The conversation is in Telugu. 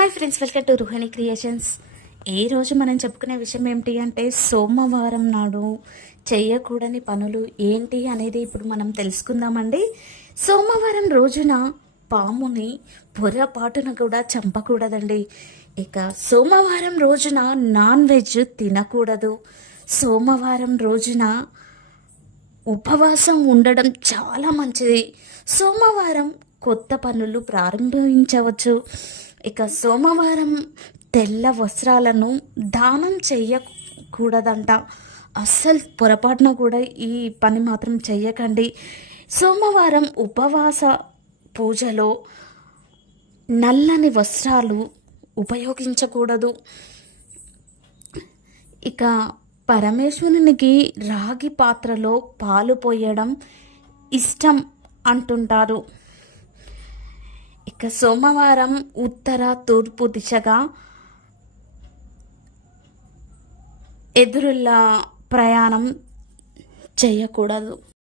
Hi friends, welcome to Ruhani creations. ఈరోజు మనం చెప్పుకునే విషయం ఏమిటి అంటే సోమవారం నాడు చేయకూడని పనులు ఏంటి అనేది ఇప్పుడు మనం తెలుసుకుందామండి. సోమవారం రోజున పాముని పొరపాటున కూడా చంపకూడదండి. ఇక సోమవారం రోజున నాన్ వెజ్ తినకూడదు. సోమవారం రోజున ఉపవాసం ఉండడం చాలా మంచిది. సోమవారం కొత్త పనులు ప్రారంభించవచ్చు. ఇక సోమవారం తెల్ల వస్త్రాలను దానం చేయకూడదంట. అస్సలు పొరపాటున కూడా ఈ పని మాత్రం చెయ్యకండి. సోమవారం ఉపవాస పూజలో నల్లని వస్త్రాలు ఉపయోగించకూడదు. ఇక పరమేశ్వరునికి రాగి పాత్రలో పాలు పోయడం ఇష్టం అంటుంటారు. ఇక సోమవారం ఉత్తర తూర్పు దిశగా ఎదురుల ప్రయాణం చేయకూడదు.